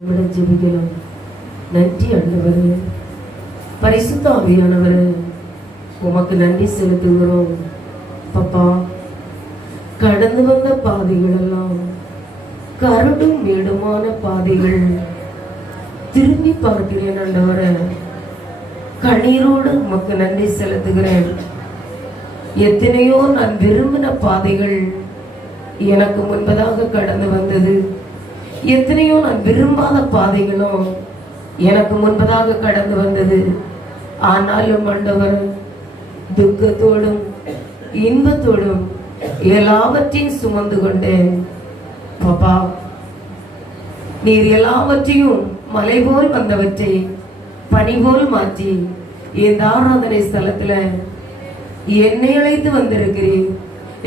ஜெபிக்கலாம். நன்றி ஆண்டவரே, பரிசுத்த ஆவியானவரே, உமக்கு நன்றி செலுத்துகிறோம். பப்பா, கடந்து வந்த பாதைகள் எல்லாம் கரடும் மேடுமான பாதைகள். திரும்பி பார்க்கிறேன் ஆண்டவரே, கண்ணீரோடு உமக்கு நன்றி செலுத்துகிறேன். எத்தனையோ நான் விரும்பின பாதைகள் எனக்கு முன்பதாக கடந்து வந்தது. எத்தனையோ நான் விரும்பாத பாதைகளும் எனக்கு முன்பதாக கடந்து வந்தது. ஆனாலும் ஆண்டவர், துக்கத்தோடும் இன்பத்தோடும் எல்லாவற்றையும் சுமந்து கொண்டேன். பாப்பா, நீர் எல்லாவற்றையும் மலை போல் வந்தவற்றை பனி போல் மாற்றி இந்த ஆராதனை ஸ்தலத்துல என்னை அழைத்து வந்திருக்கிறீர்.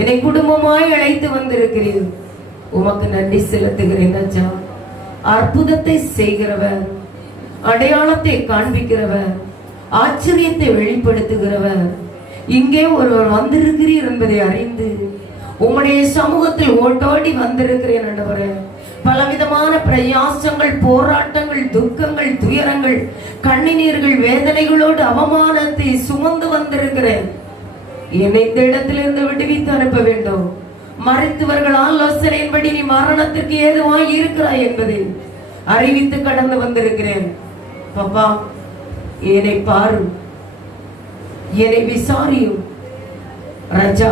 என்னை குடும்பமாய் அழைத்து வந்திருக்கிறீர். உமக்கு நன்றி செலுத்துகிறேன் ராஜா. அற்புதத்தை செய்கிறவர், அடையாளத்தை காண்பிக்கிறவர், ஆச்சரியத்தை வெளிப்படுத்துகிறவர், இங்கே ஒருவர் வந்திருக்கிறீர் என்பதை அறிந்து உம்முடைய சமூகத்தில் ஓட்டோடி வந்திருக்கிறேன் ஆண்டவரே. பலவிதமான பிரயாசங்கள், போராட்டங்கள், துக்கங்கள், துயரங்கள், கண்ணீர்கள், வேதனைகளோடு அவமானத்தை சுமந்து வந்திருக்கிறேன். என்னை இந்த இடத்திலிருந்து விடுவித்து அனுப்ப வேண்டும். மருத்துவர்கள் ஆலோசனையின்படி நீ மரணத்திற்கு ஏதுவாய் இருக்கிறாய் என்பதை அறிவித்து கடந்து வந்திருக்கிறேன். பாப்பா, என்னை பாரும், என்னை விசாரியும் ராஜா.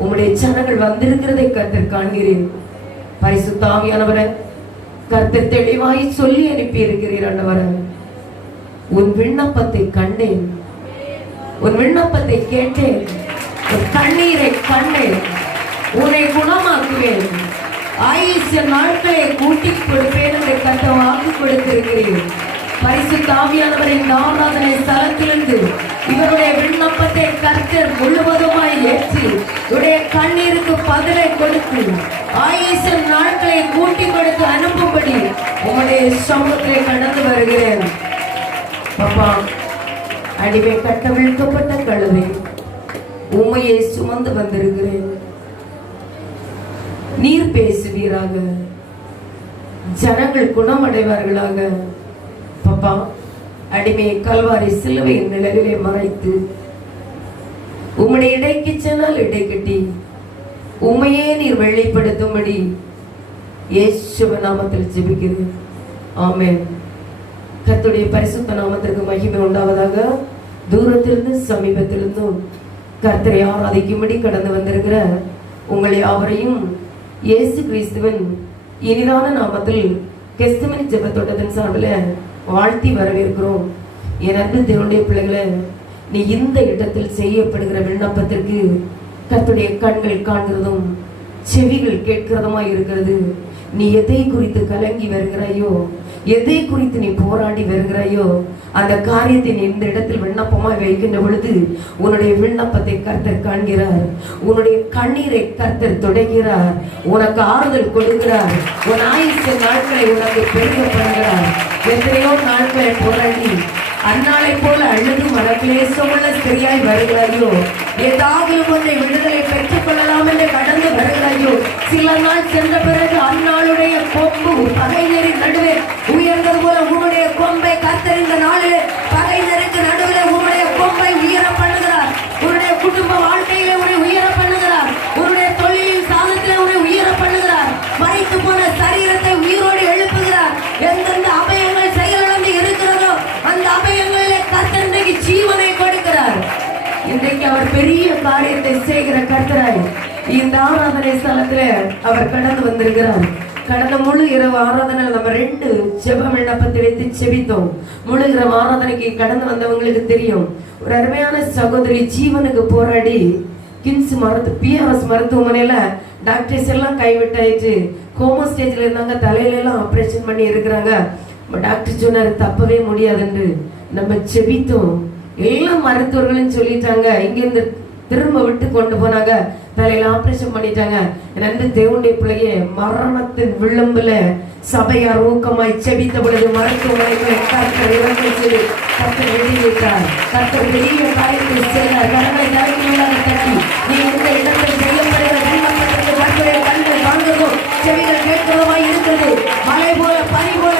உம்முடைய ஜனங்கள் வந்திருக்கிறதை கர்த்தர் காண்கிறேன். பரிசுத்த ஆவியானவரே, கர்த்தர் தெளிவாய் சொல்லி அனுப்பி இருக்கிறீர் ஆண்டவரே. உன் விண்ணப்பத்தை கண்டேன், உன் விண்ணப்பத்தை கேட்டேன், உன் கண்ணீரை கண்டேன். உன்னை குணமாக்குவேன், ஆயுச நாட்களை கூட்டி கொடுப்பேன் என்று கர்த்தர் வாக்கு கொடுத்திருக்கிறேன். பரிசுத்த ஆவியானவரின் ஆராதனை ஸ்தலத்திலிருந்து இவருடைய விண்ணப்பத்தை கர்த்தர் முழுவதுமாய் ஏற்றி இவருடைய கண்ணீருக்கு பதிலை கொடுத்து ஆயுச நாட்களை கூட்டி கொடுத்து அனுப்பும்படி உங்களுடைய சமூகத்தை கடந்து வருகிறேன். பாப்பா, அடிமை கட்டவிழ்க்கப்பட்ட கழுதை உண்மையை சுமந்து வந்திருக்கிறேன். நீர் பேசுவீராக, ஜனங்கள் குணமடைவார்களாக. பாப்பா, அடிமையை கல்வாரி சிலுவையின் நிழலிலே மறைத்து உம்முடைய இடைக்கு சென்னால் இடை கட்டி உண்மையே நீர் வெளிப்படுத்தும்படி இயேசுவ நாமத்தில் ஜெபிக்கிறேன். ஆமென். கர்த்தருடைய பரிசுத்த நாமத்திற்கு மகிமை உண்டாவதாக. தூரத்திலிருந்து சமீபத்திலிருந்தும் கர்த்தரை ஆராதிக்கும்படி கடந்து வந்திருக்கிற உங்களை யாவரையும் இயேசு கிறிஸ்துவின் இனிதான நாமத்தில் கெஸ்தமனி ஜெபத்தோட்டத்தின் சார்பில் வாழ்த்தி வரவேற்கிறோம். என் அன்பு தேவனுடைய பிள்ளைகளை, நீ இந்த இடத்தில் செய்யப்படுகிற விண்ணப்பத்திற்கு கர்த்தருடைய கண்கள் காண்கிறதும் செவிகள் கேட்கிறதுமா இருக்கிறது. நீ எதை குறித்து கலங்கி வருகிறாயோ, எதை குறித்து நீ போராடி வருகிறாயோ, அந்த காரியத்தை நீ இந்த இடத்தில் விண்ணப்பமாய் வைக்கின்ற பொழுது உன்னுடைய விண்ணப்பத்தை கர்த்தர் காண்கிறார். உன்னுடைய கண்ணீரை கர்த்தர் துடைக்கிறார். உனக்கு ஆறுதல் கொடுக்கிறார். உன் ஆயுச நாட்களை உனக்கு பெருகப்படுகிறார். எத்தனையோ நாட்களை போராடி அந்நாளை போல அழுது மனக்லேசமுள்ள சரியாய் வருகிறாயோ, ஏதாவது ஒன்றை விடுதலை பெற்றுக் கொள்ளலாம் என்று கடந்து வருகிறாயோ, சில நாள் சென்ற பிறகு அந்நாளுடைய கொம்பு பகைஞரின் நடுவே உயர்ந்தது போல உன்னுடைய கொம்பை கர்த்தர் இந்த நாளிலே பகைஞருக்கு நடுவில் உன்னுடைய கொம்பை உயர பண்ணுகிறார். உன்னுடைய குடும்ப வாழ்க்கையிலே உன்னை உயர பண்ணுகிறார். உன்னுடைய தொழிலின் சாதத்திலே உன்னை உயர பண்ணுகிறார். மறைத்து போன சரீரத்தை உயிரோடு எழுப்புகிறார். எந்தெந்த அபயங்கள் செயலிழந்து இருக்கிறதோ அந்த அபயங்களிலே கர்த்தர் இன்றைக்கு ஜீவனை கொடுக்கிறார். இன்றைக்கு அவர் பெரிய காரியத்தை செய்கிற கர்த்தராய் இந்த ஆராதனை ஸ்தலத்துல அவர் கடந்து வந்திருக்கிறார். கடந்த முழு இரவு ஆராதனை நம்ம 2 ஜெப விண்ணப்பத்தை வைத்து செபித்தோம். முழு இரவு ஆராதனைக்கு கடந்து வந்தவங்களுக்கு தெரியும். ஒரு அருமையான சகோதரி ஜீவனுக்கு போராடி கிம்ஸ் பிஆர்எஸ் மருத்துவமனையில டாக்டர்ஸ் எல்லாம் கைவிட்டாயிட்டு கோமா ஸ்டேஜ்ல இருந்தாங்க. தலையில எல்லாம் ஆபரேஷன் பண்ணி இருக்கிறாங்க. டாக்டர் சொன்னாரு தப்பவே முடியாதுன்னு. நம்ம செபித்தோம். எல்லா மருத்துவர்களும் சொல்லிட்டாங்க, இங்கிருந்து திரும்ப விட்டு கொண்டு போனாங்க. தலையில ஆபரேஷன் பண்ணிட்டாங்க. ரெண்டு தேவனுடைய பிள்ளைய மரணத்தின் விளிம்புல சபையார் ஊக்கமாய் செபித்த பொழுது மருத்துவமனைகளை கர்த்தர் இறங்கி செய்து கர்த்தர் வெளியிட்டார். கர்த்தர் பெரிய காரியத்தை செய்தார். கடமை தரக்கில்லாத தட்டி நீ இந்த இடத்தில் செய்யப்படுகிற விண்ணப்பத்திற்கு கர்த்தருடைய கண்கள் காண்கிறதோ செவிகள் கேட்கிறதோ இருக்கிறது. மலை போல பனி போல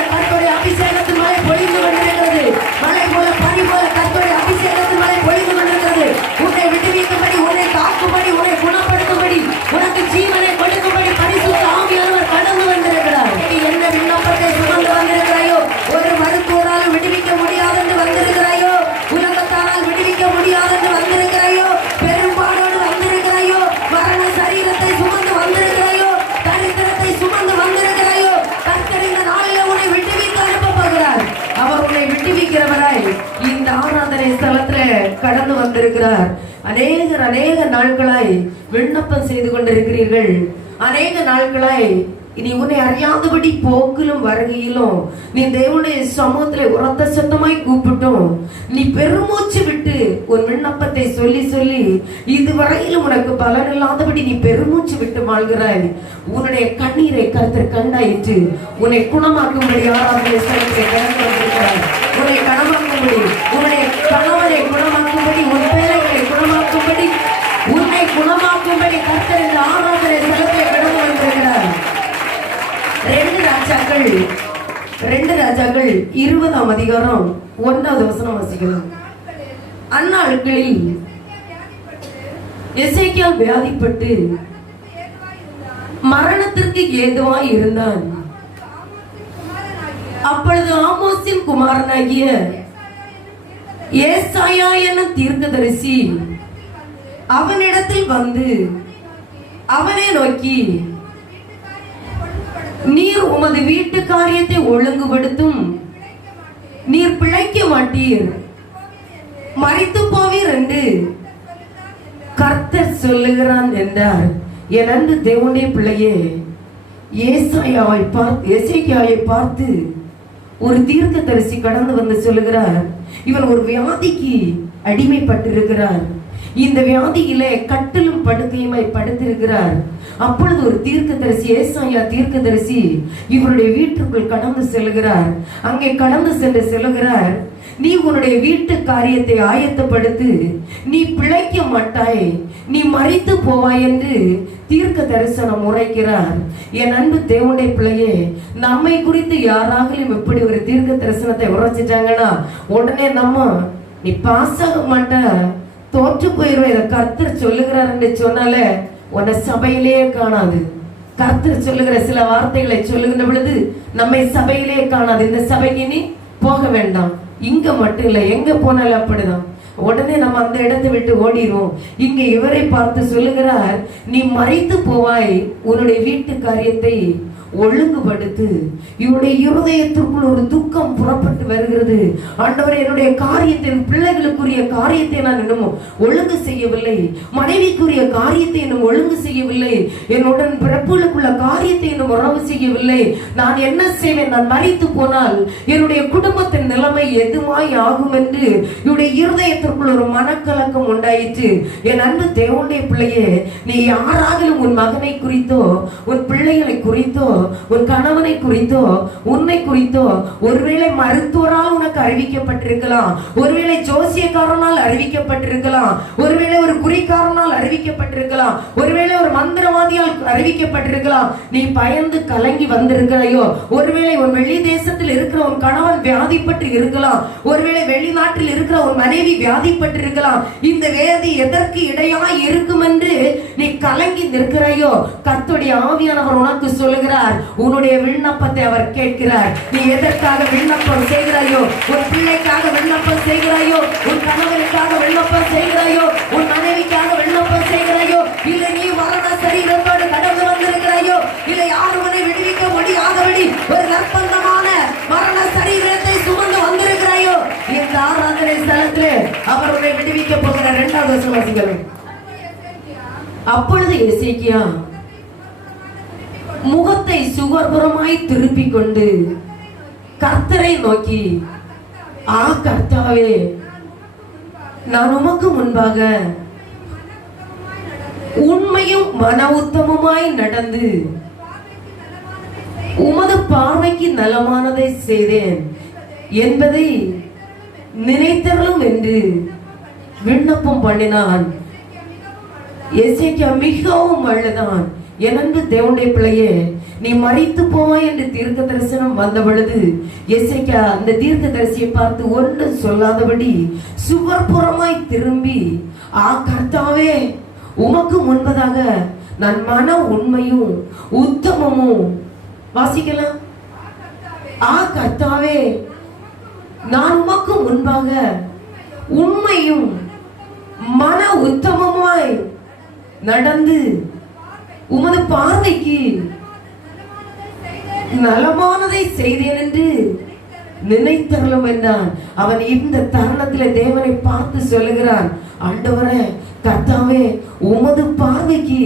வந்திருக்கிறார். அநேக நாட்களாய் விண்ணப்பம் செய்து கொண்டிருக்கிறீர்கள். அநேக நாட்களாய் நீ உன்னை அறியாதபடி போக்கிலும் வருகையிலும் நீ தேவனுடைய சமூகத்துல உரத்த சத்தமாய் கூப்பிட்டும் நீ பெருமூச்சு விட்டு உன் விண்ணப்பத்தை சொல்லி சொல்லி இதுவரையிலும் உனக்கு பலன் இல்லாதபடி நீ பெருமூச்சு விட்டு வாழ்கிறாய். உன்னுடைய கண்ணீரை கர்த்தர் கண்டாயிற்று. உன்னை குணமாக்கும்படி ஆராதனை செலுத்தி கடந்து வந்திருக்கிறார். உன்னை குணமாக்கும்படி, உன்னுடைய கணவரை குணமாக்கும்படி, உன் பிள்ளைகளை குணமாக்கும்படி, உன்னை குணமாக்கும்படி கர்த்தர் இந்த ஆராதனை செலுத்தி கடந்து வந்திருக்கிறார். 2 ராஜாக்கள் 20ஆம் அதிகாரம் 1வது வசனம் வாசிக்கலாம். அந்நாட்களில் எசேக்கியாள் வியாதிப்பட்டு மரணத்திற்கு ஏதுவாய் இருந்தான். அப்பொழுது ஆமோசின் குமாரனாகிய ஏசாயா என்னும் தீர்க்கதரிசி அவனிடத்தில் வந்து அவனை நோக்கி, நீர் உமது வீட்டு காரியத்தை ஒழுங்குபடுத்தும், நீர் பிழைக்க மாட்டீர், மரித்து போவீர் என்று கர்த்தர் சொல்லுகிறான் என்றார். என் அன்பு தேவனுடைய பிள்ளையே, எசேக்கியாவை பார்த்து ஒரு தீர்க்கதரிசி கடந்து வந்து சொல்லுகிறார், இவன் ஒரு வியாதிக்கு அடிமைப்பட்டிருக்கிறார். இந்த வியாதியிலே கட்டிலும் படுக்கையுமாய் படுத்திருக்கிறார். அப்பொழுது ஒரு தீர்க்கதரிசி, ஏசாயா தீர்க்கதரிசி இவருடைய வீட்டுக்குள் கடந்து செல்கிறார். அங்கே கடந்து சென்று சொல்லுகிறார், நீ உன்னுடைய வீட்டு காரியத்தை ஆயத்தப்படுத்து, நீ பிழைக்க மாட்டாய், நீ மரித்து போவாய் என்று தீர்க்க தரிசனம் உரைக்கிறார். என் அன்பு தேவனுடைய பிள்ளையே, நம்மை குறித்து யாராகலும் இப்படி ஒரு தீர்க்க தரிசனத்தை உரைச்சிட்டாங்கன்னா உடனே நம்ம நீ பாஸ் ஆக மாட்ட, தோற்று போயிருவேன், இதை கர்த்தர் சொல்லுகிறார் என்று சொன்னால உன்னை சபையிலேயே காணாது. கர்த்தர் சொல்லுகிற சில வார்த்தைகளை சொல்லுகின்ற பொழுது நம்மை சபையிலேயே காணாது. இந்த சபைக்கு நீ போக வேண்டாம், இங்க மட்டும் இல்லை, எங்க போனாலும் அப்படிதான். உடனே நம்ம அந்த இடத்தை விட்டு ஓடிடுவோம். இங்க இவரை பார்த்து சொல்லுகிறார், நீ மரித்து போவாய், உன்னுடைய வீட்டு காரியத்தை ஒழுங்குபடுத்து. இவருடைய இருதயத்திற்குள் ஒரு துக்கம் புறப்பட்டு வருகிறது. ஆண்டவரே, என்னுடைய காரியத்தை, என் பிள்ளைகளுக்குரிய காரியத்தை நான் இன்னும் ஒழுங்கு செய்யவில்லை, மனைவிக்குரிய காரியத்தை இன்னும் ஒழுங்கு செய்யவில்லை, என்னுடன் பிறப்புகளுக்குள்ள காரியத்தை இன்னும் உறவு செய்யவில்லை. நான் என்ன செய்வேன்? நான் மரித்து போனால் என்னுடைய குடும்பத்தின் நிலைமை எதுவாய் ஆகும் என்று இவருடைய இருதயத்திற்குள் ஒரு மனக்கலக்கம் உண்டாயிற்று. என் அன்பு தேவனுடைய பிள்ளையே, நீ யாராகிலும் உன் மகனை குறித்தோ, உன் பிள்ளைகளை குறித்தோ, உன் கணவனை குறித்தோ, உன்னை குறித்தோ ஒருவேளை மருத்துவரால் உனக்கு அறிவிக்கப்பட்டிருக்கலாம், ஒருவேளை ஜோசியக்காரனால் அறிவிக்கப்பட்டிருக்கலாம், ஒருவேளை ஒரு குறிக்காரனால் அறிவிக்கப்பட்டிருக்கலாம், ஒருவேளை ஒரு மந்திரவாதியால் அறிவிக்கப்பட்டிருக்கலாம். நீ பயந்து கலங்கி வந்திருக்கிறாயோ, ஒருவேளை உன் வெளி தேசத்தில் இருக்கிற உன் கணவன் வியாதிப்பட்டு இருக்கலாம், ஒருவேளை வெளிநாட்டில் இருக்கிற உன் மனைவி வியாதிப்பட்டு இருக்கலாம். இந்த வேதி எதற்கு இடையாய் இருக்கும் என்று நீ கலங்கி நிற்கிறாயோ, கர்த்தருடைய ஆவியானவர் உனக்கு சொல்லுகிறார், உன்னுடைய விண்ணப்பத்தை அவர் கேட்கிறார். நீ எதற்காக விண்ணப்பம் செய்கிறாயோ, உன் பிள்ளைக்காக விண்ணப்பம் செய்கிறாயோ, உன் கணவனுக்காக விண்ணப்பம் செய்கிறாயோ, உன் மனைவிக்காக விண்ணப்பம் செய்கிறாயோ, இல்லை நீ மரண சரீரத்தோடு கடந்து வந்திருக்கிறாயோ, இல்லை யாரும் உன்னை விடுவிக்க முடியாதபடி ஒரு நிர்பந்தமான மரண சரீரத்தை சுமந்து வந்திருக்கிறாயோ, இந்த ஆராதனை ஸ்தலத்திலே அவர் உன்னை விடுவிக்க போகிற 2வது வசனம். அப்பொழுது எசேக்கியா முகத்தை சுவர்புறமாய் திருப்பிக் கொண்டு கர்த்தரை நோக்கி, கர்த்தாவே, நான் உமக்கு முன்பாக உண்மையும் மன உத்தமமாய் நடந்து உமது பார்வைக்கு நலமானதை செய்தேன் என்பதை நினைத்தருளும் என்று விண்ணப்பம் பண்ணினான். எசேக்கியா மிகவும் அழுதான். என் அன்பு தேவனுடைய பிள்ளையே, நீ மரித்து போவாய் என்று தீர்க்க தரிசனம் வந்த பொழுது எசேக்கியா அந்த தீர்க்க தரிசியை பார்த்து ஒன்று சொல்லாதபடி சுவர்புறமாய் திரும்பி, கர்த்தாவே, உமக்கு முன்பதாக நான் மன உண்மையும் உத்தமமும், வாசிக்கலாம், கர்த்தாவே, நான் உமக்கு முன்பாக உண்மையும் மன உத்தமமாய் நடந்து உமது பார்வைக்கு நலமானதை செய்தேன் என்று நினைத்தருளும் என்றான். அவன் இந்த தருணத்தில் தேவனை பார்த்து சொல்லுகிறான், ஆண்டவரே கர்த்தாவே, உமது பார்வைக்கு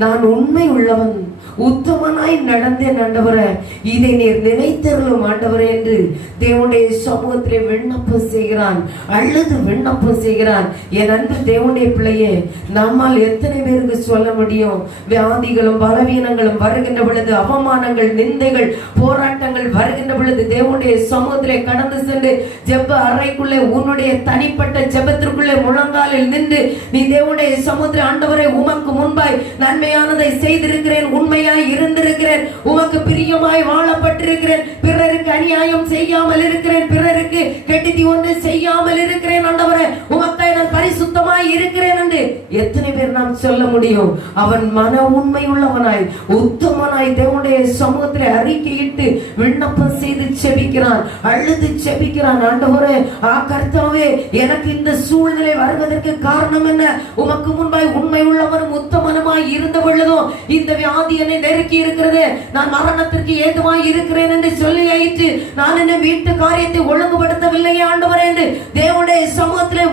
நான் உண்மை உள்ளவன், உத்தமனாய் நடந்தேன் ஆண்டவரே, இதை நீர் நினைத்தருளும் ஆண்டவரே என்று தேவனுடைய சமூகத்திலே விண்ணப்பம் செய்கிறான், அழுது விண்ணப்பம் செய்கிறான். என் அன்பு தேவனுடைய பிள்ளையே, நம்மால் எத்தனை பேருக்கு சொல்ல முடியும்? வியாதிகளும் பலவீனங்களும் வருகின்ற பொழுது, அவமானங்கள், நிந்தைகள், போராட்டங்கள் வருகின்ற பொழுது தேவனுடைய சமூகத்திலே கடந்து சென்று ஜெப அறைக்குள்ளே உன்னுடைய தனிப்பட்ட ஜெபத்திற்குள்ளே முழங்காலில் நின்று நீ தேவனுடைய சமூகத்திலே ஆண்டவரே, உமக்கு முன்பாய் நன்மையானதை செய்திருக்கிறேன், உண்மையாய் இருந்திருக்கிறேன், உமக்கு பிரியமாய் வாழப்பட்டிருக்கிறேன், பிறருக்கு அநியாயம் செய்யாமல் இருக்கிறேன், பிறருக்கு கெடுதி ஒன்று செய்யாமல் இருக்கிறேன் ஆண்டவரே, உமக்காய் நான் பரிசுத்தமாய் இருக்கிறேன் என்று எத்தனை பேர் நாம் சொல்ல முடியும்? அவன் மன உண்மை உள்ளவனாய் உத்தமனாய் தேவனுடைய சமூகத்திலே அறிக்கையிட்டு விண்ணப்பம் செய்து செபிக்கிறான், அழுது செபிக்கிறான். ஆண்டவரே கர்த்தாவே, எனக்கு இந்த சூழ்நிலை வருவதற்கு காரணம் என்ன? உமக்கு முன்பாய் உண்மை உள்ளவனும் உத்தமனுமாய் இருந்த பொழுதும் இந்த வியாதி என்னை நெருக்கி இருக்கிறது, நான் மரணத்திற்கு ஏதுவாய் இருக்கிறேன் என்று சொல்லி ஆயிற்று, நான் என்ன வீட்டு காரியத்தை ஒழுங்குபடுத்தவில்லையே ஆண்டவரே என்று தேவனுடைய சமூகத்திலே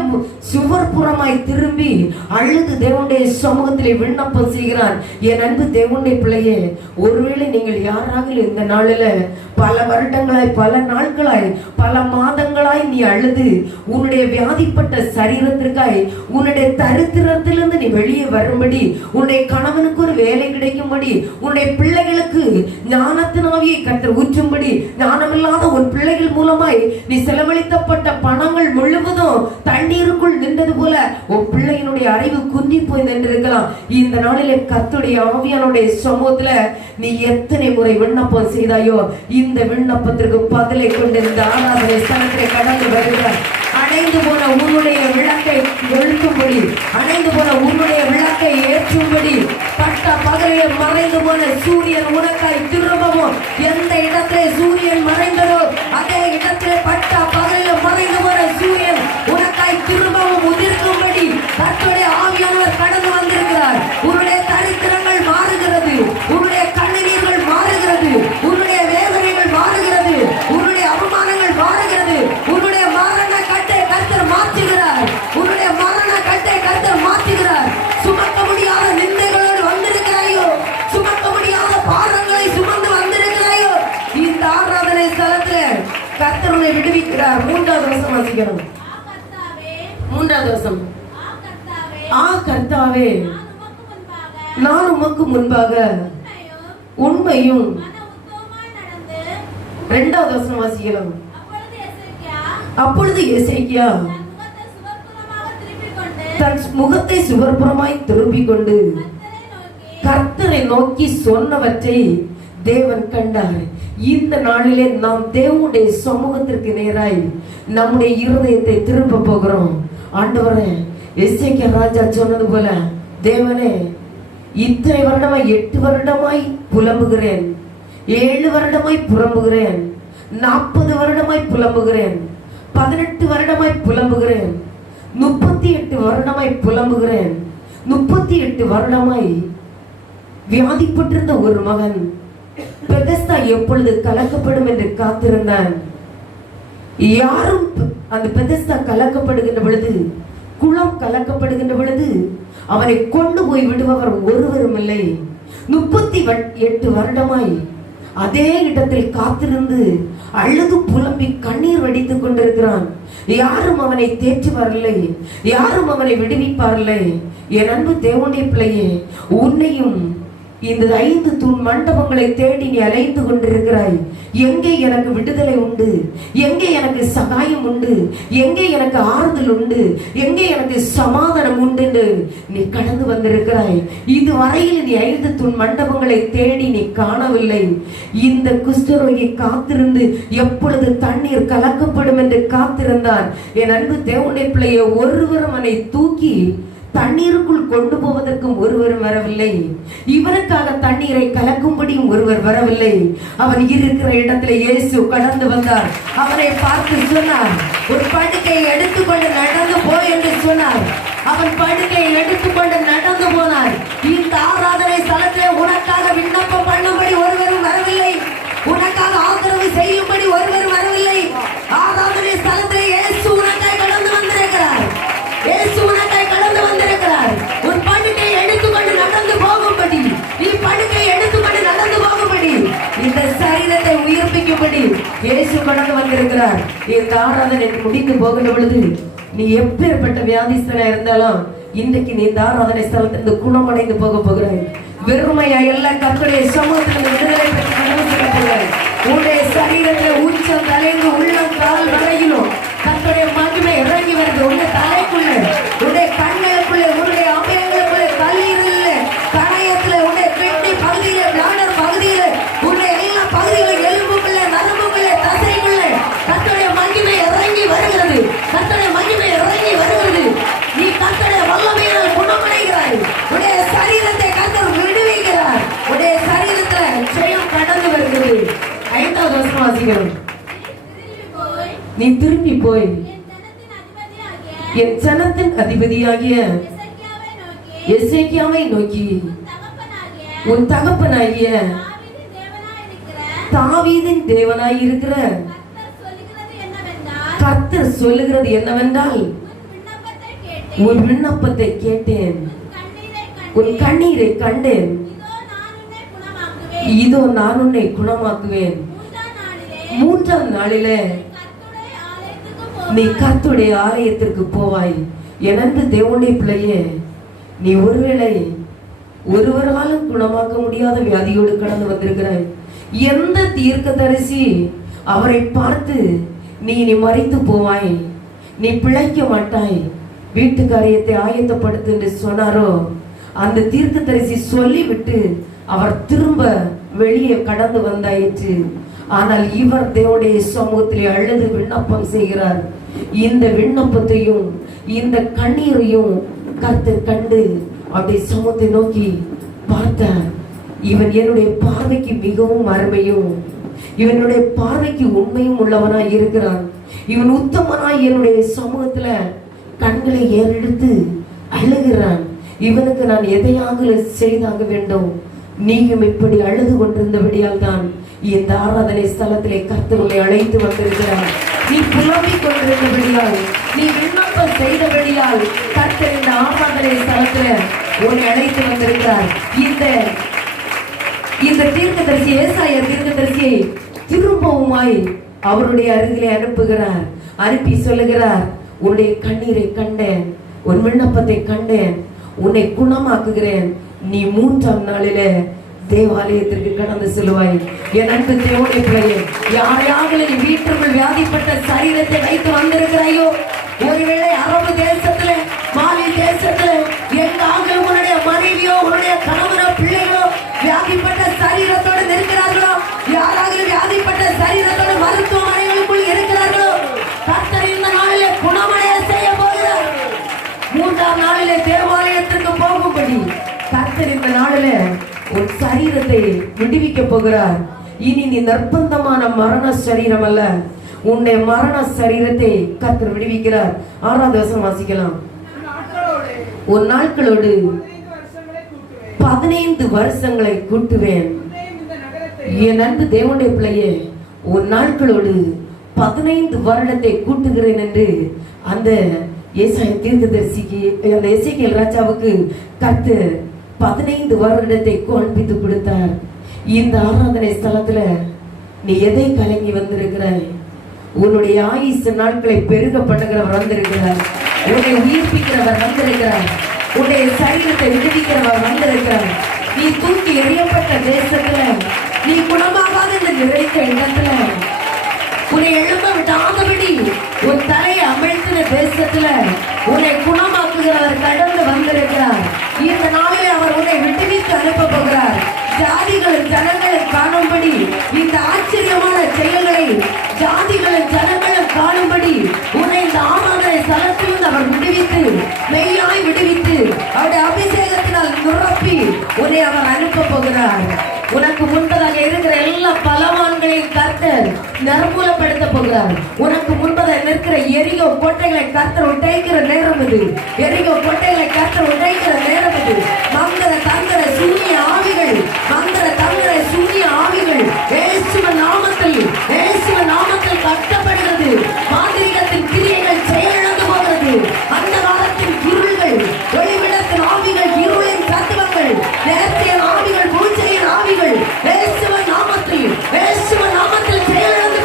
சுவர்புறமாய் திரும்பி அழுது தேவனுடைய சமூகத்திலே விண்ணப்பம் செய்கிறான். என் அன்பு தேவனுடைய பிள்ளையே, ஒருவேளை நீங்கள் யாராக இந்த நாளில பல வருடங்களாய், பல நாட்களாய், பல மாதங்களாய் நீ அழுது உன்னுடைய வியாதிப்பட்ட சரீரத்திற்காய், உன்னுடைய தரித்திரத்திலிருந்து நீ வெளியே வரும்படி, உன்னுடைய கணவனுக்கு ஒரு வேலை கிடைக்கும்படி, உன்னுடைய பிள்ளைகளுக்கு ஞானத்தின் ஆவியை கர்த்தர் ஊற்றும்படி, ஞானமில்லாத உன் பிள்ளைகள் மூலமாய் நீ செலவழித்தப்பட்ட பணங்கள் முழுவதும் தண்ணீருக்குள் நின்றது போல உன் பிள்ளையினுடைய அறிவு குந்தி போய் நின்றிருக்கலாம். இந்த நாளிலே கர்த்தருடைய ஆவியானுடைய சமூகத்துல நீ எத்தனை முறை விண்ணப்பம் செய்தாயோ, இந்த விண்ணப்பத்திற்கு பதிலை கொண்டு இந்த ஆராதனை ஸ்தலத்திலே கடந்து வருகிறார். அணைந்து போன உன்னுடைய விளக்கை எழுத்தும்படி, அணைந்து போன உன்னுடைய விளக்கை ஏற்றும்படி, பட்ட பகலில் மறைந்து போன சூரியன் உனக்காய் திரும்பவும், எந்த இடத்திலே சூரியன் மறைந்ததோ அதே இடத்திலே பட்ட பகலில் மறைந்து போன சூரியன் உனக்காய் திரும்பவும் உதிர்க்கும்படி கர்த்தருடைய ஆவியானவர் கடந்து வந்திருக்கிறார். உன்னுடைய தரித்திரங்கள் மாறுகிறது, உன்னுடைய கண்ணீர்கள் மாறுகிறது, உன்னுடைய வேதனைகள் மாறுகிறது, உன்னுடைய அவமானங்கள் மாறுகிறது, உன்னுடைய மரண கட்டை கர்த்தர் மாற்றுகிறார், உன்னுடைய மரண கட்டை கர்த்தர் மாற்றுகிறார். சுமக்க முடியாத நிந்தைகளோடு வந்திருக்கிறாயோ, சுமக்க முடியாத பாரங்களை சுமந்து வந்திருக்கிறாயோ, இந்த ஆராதனை ஸ்தலத்தில் கர்த்தர் உன்னை விடுவிக்கிறார். மூன்றாவது வருஷம் வாசிக்கிறோம். மூன்றாவது வருஷம். கர்த்தாவே, நான் உமக்கு முன்பாக உண்மையும். இரண்டாவது வசனம் வாசிக்கிறோம். அப்பொழுது எசேக்கியா தன் முகத்தை சுவர்புறமாய் திருப்பிக் கொண்டு கர்த்தரை நோக்கி சொன்னவற்றை தேவன் கண்டார். இந்த நாளிலே நாம் தேவனுடைய சமூகத்திற்கு நேராய் நம்முடைய இருதயத்தை திரும்ப போகிறோம். ஆண்டவரே, எசேக்கியா ராஜா சொன்னது போல, தேவனே, இத்தனை வருடமாய் 8 வருடமாய் புலம்புகிறேன், 7 வருடமாய் புலம்புகிறேன், 40 வருடமாய் புலம்புகிறேன், 18 வருடமாய் புலம்புகிறேன், 38 வருடமாய் புலம்புகிறேன், 38 வருடமாய் வியாதிப்பட்டிருந்த ஒரு மகன் பெதஸ்தா எப்பொழுது கலக்கப்படும் என்று காத்திருந்தான். யாரும் அந்த பெதஸ்தா கலக்கப்படுகின்ற பொழுது, குளம் கலக்கப்படுகின்ற பொழுது அவனை கொண்டு போய் விடுபவர் ஒருவரும் இல்லை. 38 வருடமாய் அதே இடத்தில் காத்திருந்து அழுது புலம்பி கண்ணீர் வடித்துக் கொண்டிருக்கிறான். யாரும் அவனை தேற்றி வரலை, யாரும் அவனை விடுவிப்பார்களே. என் அன்பு தேவனுடைய பிள்ளையே, உன்னையும் இந்த 5 தூண் மண்டபங்களை தேடி நீ அலைந்து கொண்டிருக்கிறாய். எங்கே எனக்கு விடுதலை உண்டு, எங்கே எனக்கு சகாயம் உண்டு, எங்கே எனக்கு ஆறுதல் உண்டு, எங்கே எனக்கு சமாதானம் உண்டு என்று நீ கடந்து வந்திருக்கிறாய். இதுவரையில் நீ 5 தூண் மண்டபங்களை தேடி நீ காணவில்லை. இந்த குஷ்டரோகி காத்திருந்து எப்பொழுது தண்ணீர் கலக்கப்படும் என்று காத்திருந்தான். என் அன்பு தேவனுடைய பிள்ளையை, ஒருவரும் அவனை தூக்கி தண்ணீருக்குள் கொண்டு போவதற்கும் ஒருவரும் வரவில்லை. இவனுக்காக தண்ணீரை கலக்கும்படியும் ஒருவர் வரவில்லை. அவன் இருக்கிற இடத்துல இயேசு கடந்து வந்தார். அவனை பார்த்து சொன்னார், ஒரு படுக்கையை எடுத்துக்கொண்டு நடந்து போய் என்று சொன்னார். அவன் படுக்கையை எடுத்துக்கொண்டு நடந்து போனார். இந்த ஆராதனை ஸ்தலத்திலே உனக்காக விண்ணப்பம் பண்ணும்படி ஒருவரும் வரவில்லை, உனக்காக ஆதரவு செய்யும்படி ஒருவரும் வரவில்லை. ஆராதனை ஸ்தலத்திலே இயேசு உனக்காய் கடந்து வந்திருக்கிறார். இயேசு உனக்காய் சொல்லி இயேசு கடந்து வந்திருக்கிறார். இந்த ஆராதனை முடிந்து போகின்ற பொழுது நீ எப்பேற்பட்ட வியாதிஸ்தனா இருந்தாலும் இன்றைக்கு நீ இந்த ஆராதனை ஸ்தலத்திலிருந்து குணமடைந்து போக போகிறாய். வெறுமையா எல்லாம் கர்த்தருடைய சமூகத்தில் விடுதலை பெற்று கடந்து செல்ல போகிறாய். உன்னுடைய சரீரத்தில் உச்சம் தலைந்து உள்ளம் கால் வரையிலும் கர்த்தருடைய மகிமை இறங்கி வருது. உன்னுடைய தலைக்குள்ள, உன்னுடைய கண்களுக்குள்ள, உன்னுடைய அவயங்களுக்குள்ள, கல்லீரல்ல, கணையத்துல, உன்னுடைய பெட்டி பகுதியில, பிளாடர் பகுதியில, உன்னுடைய எல்லா பகுதிகளும் எலும்புக்குள்ள, நரம்புக்குள்ள, தசைக்குள்ள கர்த்தருடைய மகிமை இறங்கி வருகிறது. கர்த்தருடைய மகிமை இறங்கி வருகிறது. நீ கர்த்தருடைய வல்லமையால் குணமடைகிறாய். உன்னுடைய சரீரத்தை கர்த்தர் விடுவிக்கிறார். உன்னுடைய சரீரத்துல ஜெயம் கடந்து வருகிறது. 5வது வசனம் வாசிக்கிறோம். நீ திரும்பி போய் என் ஜனத்தின் அதிபதியாகிய எசேக்கியாவை நோக்கி உன் தகப்பனாகிய தாவீதின் தேவனாய் இருக்கிற கர்த்தர் சொல்லுகிறது என்னவென்றால், உன் விண்ணப்பத்தை கேட்டேன், உன் கண்ணீரை கண்டேன், இதோ நான் உன்னை குணமாக்குவேன். 3ஆம் நாளிலே நீ கர்த்தருடைய ஆலயத்திற்கு போவாய். எனது தேவனுடைய பிள்ளையே, நீ ஒருவேளை ஒருவராலும் குணமாக்க முடியாத வியாதியோடு கடந்து வந்திருக்கிறாய். எந்த தீர்க்கதரிசி அவரை பார்த்து நீ மரித்து போவாய், நீ பிழைக்க மாட்டாய், வீட்டு காரியத்தை ஆயத்தப்படுத்து என்று சொன்னாரோ அந்த தீர்க்கதரிசி சொல்லிவிட்டு அவர் திரும்ப வெளியே கடந்து வந்தாயிற்று. ஆனால் இவர் தேவனுடைய சமூகத்திலே அழுது விண்ணப்பம் செய்கிறார். இந்த விண்ணப்பத்தையும் இந்த கண்ணீரையும் கர்த்தர் கண்டு அவருடைய சமூகத்தை நோக்கி பார்த்தார். இவன் என்னுடைய பார்வைக்கு மிகவும் அருமையும், இவனுடைய பார்வைக்கு உண்மையும் உள்ளவனாய் இருக்கிறான். இவன் உத்தமனாய் என்னுடைய சமூகத்துல கண்களை ஏறெடுத்து அழுகிறான். இவனுக்கு நான் எதையாக செய்தாக வேண்டும். நீயும் இப்படி அழுது கொண்டிருந்தபடியால் தான் இந்த ஆராதனை ஸ்தலத்திலே கர்த்தர் உன்னை அழைத்து வந்திருக்கிறார். நீ புலம்பிக் கொண்டிருந்தபடியால், நீ விண்ணப்பம் செய்தபடியால் கர்த்தர் இந்த ஆராதனை ஸ்தலத்துல உன்னை அழைத்து வந்திருக்கிறார். இந்த தீர்க்கதரிசி ஏசாயா தீர்க்கதரிசியை திரும்பவுமாய் அவருடைய அருகிலே அனுப்புகிறார். அனுப்பி சொல்லுகிறார், உன்னுடைய கண்ணீரை கண்டேன், உன் விண்ணப்பத்தை கண்டேன், உன்னை குணமாக்குகிறேன். நீ 3ஆம் நாளிலே தேவாலயத்திற்கு கடந்து செல்வாய். என் அன்பு தேவனுடைய பிள்ளையே, யாரையாக நீ வீட்டுக்குள் வியாதிப்பட்ட சரீரத்தை வைத்து வந்திருக்கிறாயோ, ஒருவேளை அரபு தேசத்துல, மாலி தேசத்துல எங்காக உன்னுடைய மனைவியோ உன்னுடைய கணவனோ பிள்ளைகளோ வியாதிப்பட்ட சரீரத்தோடு இருக்கிறார்களோ, யாராக வியாதிப்பட்ட சரீரத்தோடு மருத்துவமனைகளுக்குள் இருக்கிறார்களோ, கர்த்தர் இந்த நாளிலே குணமடைய செய்ய போகிறார். 3ஆம் நாளிலே தேவாலயத்திற்கு போகும்படி கர்த்தர் இந்த நாளிலே உன் சரீரத்தை விடுவிக்க போகிறார். இனி நீ நிர்பந்தமான மரண சரீரம் அல்ல, உன்னுடைய மரண சரீரத்தை கர்த்தர் விடுவிக்கிறார். 6வது வசனம் வாசிக்கலாம். உன் நாட்களோடு 15 வருஷங்களை கூட்டுவேன். என் அன்பு தேவனுடைய பிள்ளையே, உன் நாட்களோடு 15 வருடத்தை கூட்டுகிறேன் என்று அந்த ஏசாயா தீர்க்கதரிசிக்கு, அந்த எசேக்கியேல் ராஜாவுக்கு கர்த்தர் 15 வருடத்தை காண்பித்து கொடுத்தார். இந்த ஆராதனை ஸ்தலத்துல நீ எதை கலங்கி வந்திருக்கிறாய்? உன்னுடைய ஆயுசு நாட்களை பெருக பண்ணுகிறவர் வந்திருக்கிறார். உன்னை உயிர்ப்பிக்கிறவர் வந்திருக்கிறார். உன்னுடைய சரீரத்தை விடுவிக்கிறவர் வந்திருக்கிறார். நீ தூக்கி எறியப்பட்ட தேசத்துல, நீ குணமாகாத இந்த நிறைந்த இடத்துல, உன்னை எழும்ப விடாதபடி உன் தலையை அமிழ்த்தின தேசத்துல உன்னை குணமாக்குகிறவர் கடந்து வந்திருக்கிறார். இந்த நாளில் அவர் உன்னை விடுவித்து அனுப்ப போகிறார். ஜாதிகளின் ஜனங்களை காணும்படி, இந்த ஆச்சரியமான செயல்களை ஜாதிகளின் ஜனங்களும் காணும்படி உன்னை இந்த ஆராதனை ஸ்தலத்திலிருந்து அவர் விடுவித்து, மெய்யாய் விடுவித்து, அவருடைய அபிஷேகத்தினால் நிரப்பி உன்னை அவர் அனுப்ப போகிறார். உனக்கு முன்பதாக இருக்கிற எல்லா பலவான்களையும் கர்த்தர் நிர்மூலப்படுத்த போகிறார். உனக்கு முன்பதாக நிற்கிற எரிகோ கோட்டைகளை கர்த்தர் உடைக்கிற நேரம் இது. எரிகோ கோட்டைகளை கர்த்தர் உடைக்கிற நேரம் இது. மந்திர தந்திர சூனிய ஆவிகள், மந்திர தந்திர சூனிய ஆவிகள் இயேசுவின் நாமத்தில் கட்டப்படுகிறது. மாந்திரிகத்தின் கிரியைகள் செயலிழந்து போகிறது. அந்த காலத்தின் இருள்கள், ஒளிவிடத்தின் ஆவிகள், இருளின் தத்துவங்கள், நேர்த்தியின் ஆவிகள், பூஜையின் ஆவிகள் இயேசுவின் நாமத்தில் செயலிழந்து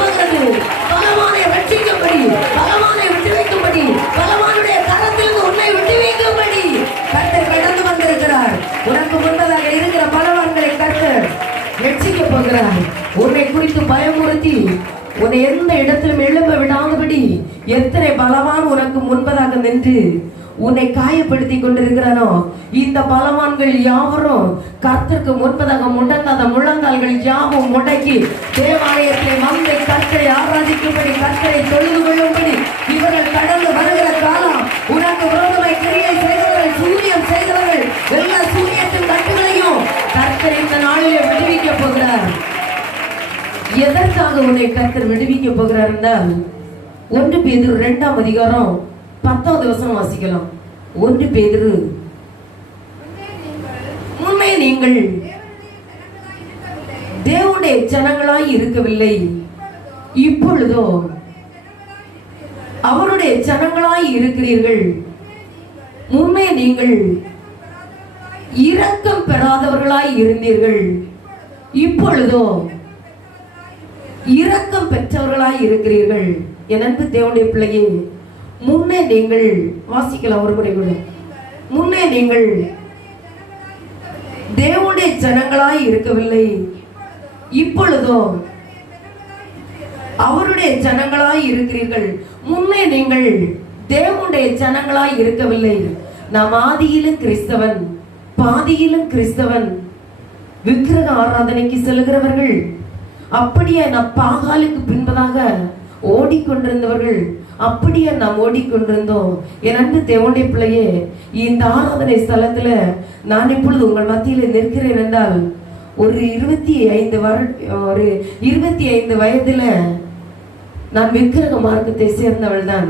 இடத்திலும் எழும்ப விடாதபடி எத்தனை பலவான் உனக்கு முன்பதாக நின்று உன்னை காயப்படுத்தி கொண்டிருக்கிறானோ, இந்த பலவான்கள் யாவரும் கர்த்தருக்கு முன்பதாக முடங்காத முழங்கால்கள் யாவும் முடக்கி தேவாலயத்தை வந்து கர்த்தரை ஆராதிக்கும்படி, கர்த்தரை தொழுது கொள்ளும்படி இவர்கள் கடந்து வருகிற காலம், உனக்கு விரோதமாய் கிரியை செய்கிறவர்கள், சூரியம் செய்கிறவர்கள், எல்லா சூரியத்தின் கட்டுகளையும் கர்த்தர் இந்த நாளிலே விடுவிக்க போகிறார். எதற்காக உன்னை கர்த்தர் விடுவிக்க போகிறார் என்றால், 1 பேதுரு 2ஆம் அதிகாரம் 10வது வசனம் வாசிக்கலாம். 1 பேதுரு, முன்னே நீங்கள் தேவனுடைய ஜனங்களாய் இருக்கவில்லை, இப்பொழுதோ அவருடைய ஜனங்களாய் இருக்கிறீர்கள். முன்னே நீங்கள் இரக்கம் பெறாதவர்களாய் இருந்தீர்கள், இப்பொழுதோ இரக்கம் பெற்றவர்களாய் இருக்கிறீர்கள். என் அன்பு தேவனுடைய பிள்ளையே, முன்னே நீங்கள் வாசிக்கலாம் ஒரு முறை கூட. முன்னே நீங்கள் தேவனுடைய ஜனங்களாய் இருக்கவில்லை, இப்பொழுதோ அவருடைய ஜனங்களாய் இருக்கிறீர்கள். முன்னே நீங்கள் தேவனுடைய ஜனங்களாய் இருக்கவில்லை. நாம் ஆதியிலும் கிறிஸ்தவன், பாதியிலும் கிறிஸ்தவன், விக்கிரக ஆராதனைக்கு செல்கிறவர்கள், அப்படியே நாம் பாகாலுக்கு பின்பதாக ஓடிக்கொண்டிருந்தவர்கள், அப்படியே நாம் ஓடிக்கொண்டிருந்தோம். என் அன்பு தேவனுடைய பிள்ளையே, இந்த ஆராதனை ஸ்தலத்துல நான் இப்பொழுது உங்கள் மத்தியில நிற்கிறேன் என்றால், ஒரு 25 வயதுல நான் விக்கிரக மார்க்கத்தை சேர்ந்தவள் தான்.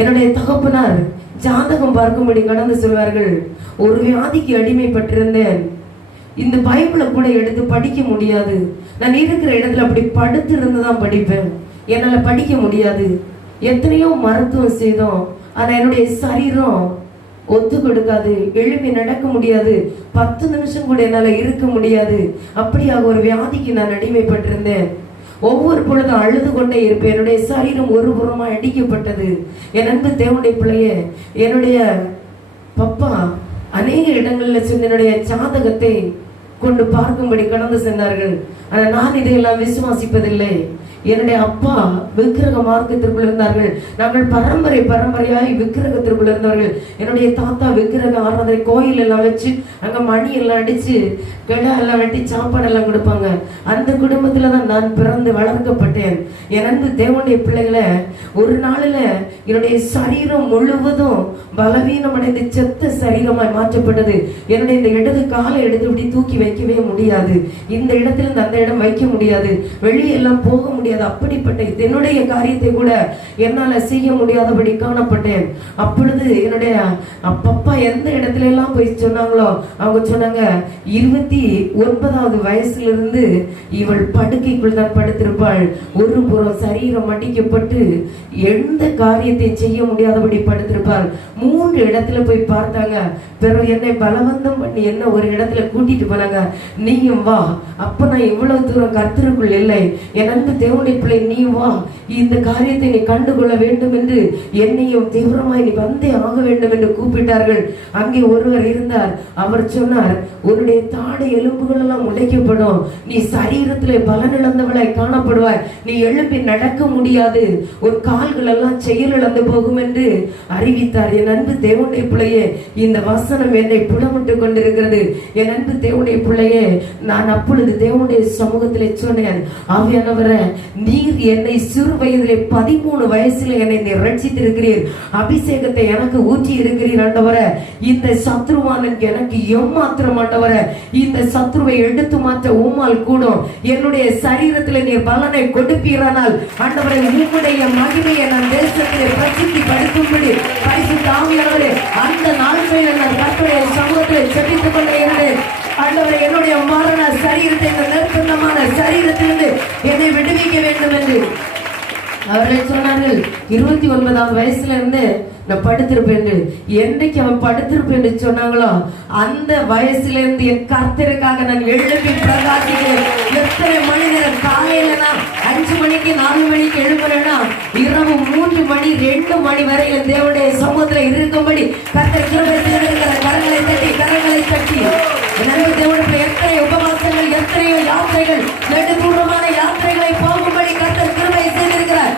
என்னுடைய தகப்பனார் ஜாதகம் பார்க்கும்படி கடந்து சொல்வார்கள். ஒரு வியாதிக்கு அடிமைப்பட்டிருந்தேன். இந்த பைபிளை கூட எடுத்து படிக்க முடியாது. நான் இருக்கிற இடத்துல அப்படி படுத்து இருந்துதான் படிப்பேன். என்னால படிக்க முடியாது. எத்தனையோ மருத்துவம் செய்தோம், ஆனா என்னுடைய சரீரம் ஒத்து கொடுக்காது. எழுப்பி நடக்க முடியாது. 10 நிமிஷம் கூட என்னால இருக்க முடியாது. அப்படியாக ஒரு வியாதிக்கு நான் அடிமைப்பட்டிருந்தேன். ஒவ்வொரு பொழுதும் அழுது கொண்டே இருப்பேன். என்னுடைய சரீரம் ஒரு புறமா அடிக்கப்பட்டது. என் அன்பு தேவனுடைய பிள்ளையே, என்னுடைய பப்பா அநேக இடங்கள்ல சென்று என்னுடைய ஜாதகத்தை கொண்டு பார்க்கும்படி கடந்து சென்றார்கள். ஆனால் நான் இதையெல்லாம் விசுவாசிப்பதில்லை. என்னுடைய அப்பா விக்கிரக மார்க்கத்திற்குள் இருந்தார்கள். நாங்கள் பரம்பரையாய் விக்கிரகத்திற்குள் இருந்தவர்கள். என்னுடைய தாத்தா விக்கிரக ஆராதனை கோயில் எல்லாம் வச்சு அங்க மணி எல்லாம் அடிச்சு கிடா எல்லாம் வெட்டி சாப்பாடு எல்லாம் கொடுப்பாங்க. அந்த குடும்பத்துல தான் நான் பிறந்து வளர்க்கப்பட்டேன். எனது தேவனுடைய பிள்ளைகளை ஒரு நாளில் என்னுடைய சரீரம் முழுவதும் பலவீனம் அடைந்து செத்த சரீரமாய் மாற்றப்பட்டது. என்னுடைய இந்த இடது காலை எடுத்து இப்படி தூக்கி வைக்கவே முடியாது. இந்த இடத்துல அந்த இடம் வைக்க முடியாது. வெளியெல்லாம் போக முடியாது. அப்படிப்பட்ட என்னுடைய காரியத்தை கூட என்னால செய்ய முடியாதபடி காணப்பட்டேன். அப்பொழுது என்னுடைய அப்பா எந்த இடத்துல எல்லாம் போய் சொன்னாங்களோ அவங்க சொன்னாங்க, 29வது வயசுல இருந்து இவள் படுக்கைக்குள் தான் படுத்திருப்பாள். ஒரு புறம் சரீரம் அடிக்கப்பட்டு எந்த காரியத்தை செய்ய முடியாதபடி படுத்திருப்பாள். 3 இடத்துல போய் பார்த்தாங்க. பிறகு என்னை பலவந்தம் பண்ணி என்ன ஒரு இடத்துல கூட்டிட்டு போனாங்க. நீயும் வா, அப்ப நான் இவ்வளவு தூரம் கர்த்தருக்குள் இல்லை. என் அன்பு தேவனுடைய பிள்ளை, நீ வா, இந்த காரியத்தை நீ கண்டுகொள்ள வேண்டும் என்று என்னையும் தீவிரமாய் நீ வந்தே ஆக வேண்டும் என்று கூப்பிட்டார்கள். அங்கே ஒருவர் இருந்தார். அவர் சொன்னார், உன்னுடைய தாடை எலும்புகள் எல்லாம் உடைக்கப்படும். நீ சரீரத்திலே பலனிழந்தவளாய் காணப்படுவாய். நீ எழுப்பி நடக்க முடியாது. உன் கால்கள் எல்லாம் செயலிழந்து போகும் என்று அறிவித்தார். என் அன்பு தேவனுடைய பிள்ளையே, இந்த வசனம் என்னை புடமிட்டு கொண்டிருக்கிறது. என் அன்பு தேவனுடைய பிள்ளையே, நான் அப்பொழுது தேவனுடைய சமூகத்திலே சொன்னேன், ஆவியானவரே, நீர் என்னை சிறு வயதிலே 13 வயசுல என்னை ரட்சித்திருக்கிறீர். அபிஷேகத்தை எனக்கு ஊற்றி இருக்கிறீர் ஆண்டவரே. இந்த சத்ருவானன் எனக்கு எம்மாத்திரம் ஆண்டவரே. இந்த சத்ருவை எடுத்து மாற்ற உம்மால் கூடும். என்னுடைய சரீரத்தில் நீர் பலனை கொடுப்பீரானால் ஆண்டவரே, உம்முடைய மகிமையை நான் தேசத்திலே பிரசித்தி படுத்தும்படி பரிசுத்த ஆவியானவரே, அந்த நாட்களில் நான் கர்த்தருடைய சமூகத்தில் செபித்துக் கொண்டே இருந்தேன். ஆண்டவரே, என்னுடைய மரண சரீரத்தை, இந்த நிர்பந்தமான சரீரத்திலிருந்து என்னை விடுவிக்க வேண்டும் என்று அவர்கள் சொன்னார்கள். 29ஆம் வயசுல இருந்து நான் படுத்திருப்பேன். என்றைக்கு அவன் படுத்திருப்பேன் என்று சொன்னாங்களோ அந்த வயசுல இருந்து என் கர்த்தருக்காக நான் எழுப்பி பிரகாசிக்கிறேன். எத்தனை மணி நேரம்? காலையில நான் 5 மணிக்கு 4 மணிக்கு எழுப்புறேன்னா இரவு 3 மணி 2 மணி வரை என் தேவனுடைய சமூகத்துல இருக்கும்படி கர்த்தர் கிருபை செய்திருக்கிறார். கரங்களை தட்டி தேவனுடைய எத்தனை உபவாசங்கள், எத்தனையோ யாத்திரைகள், நெடுதூரமான யாத்திரைகளை போகும்படி கர்த்தர் கிருபை செய்திருக்கிறார்.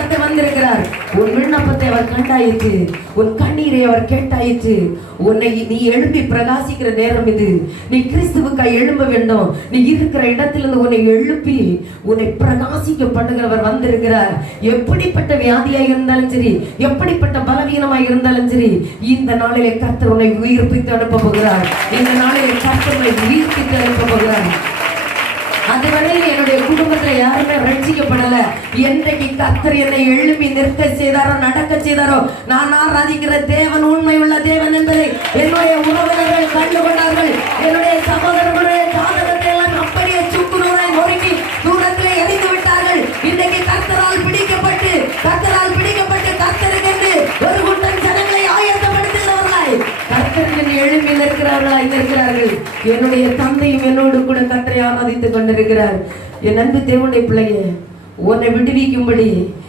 கர்த்தர் வந்திருக்கிறார். உன் விண்ணப்பத்தை அவர் கண்டாயிற்று, உன் கண்ணீரை அவர் கேட்டாயிற்று. உன்னை நீ எழுப்பி பிரகாசிக்கிற நேரம் இது. நீ கிறிஸ்துவுக்காய் எழும்ப வேண்டும். நீ இருக்கிற இடத்திலிருந்து உன்னை எழுப்பி உன்னை பிரகாசிக்க பண்ணுகிறவர் வந்திருக்கிறார். எப்படிப்பட்ட வியாதியாக இருந்தாலும் சரி, எப்படிப்பட்ட பலவீனமாக இருந்தாலும் சரி, இந்த நாளிலே கர்த்தர் உன்னை உயிர்ப்பித்து அனுப்ப போகிறார். இந்த நாளிலே கர்த்தர் உன்னை உயிர்ப்பித்து அனுப்ப போகிறார். அதுவரையில் என்னுடைய குடும்பத்துல யாருமே ரட்சிக்கப்படல. என்றைக்கு கர்த்தர் என்னை எழுப்பி நிற்க செய்தாரோ, நடக்க செய்தாரோ, நான் ஆராதிக்கிற தேவன் உண்மை உள்ள தேவன் என்பதை என்னுடைய உறவினர்கள் கண்டுகொண்டார்கள். என்னுடைய சகோதரர்களுடைய சாதகத்தை எல்லாம் அப்படியே சுக்குநூறாய் நொறுக்கி தூரத்திலே எரிந்து விட்டார்கள். இன்றைக்கு கர்த்தரால் பிடிக்கப்பட்டு கர்த்தருக்கென்று ஒரு கூட்டம் ஜனங்களை ஆயத்தப்படுத்துகிறவர்களாய் கர்த்தருக்கு எழுப்பி நிற்கிறார்கள். என்னுடைய தந்தையும் என்னோடு கூட கர்த்தரை ஆராதித்துக் கொண்டிருக்கிறார். என் அன்பு தேவனுடைய பிள்ளையே, உன்னை விடுவிக்கும்படி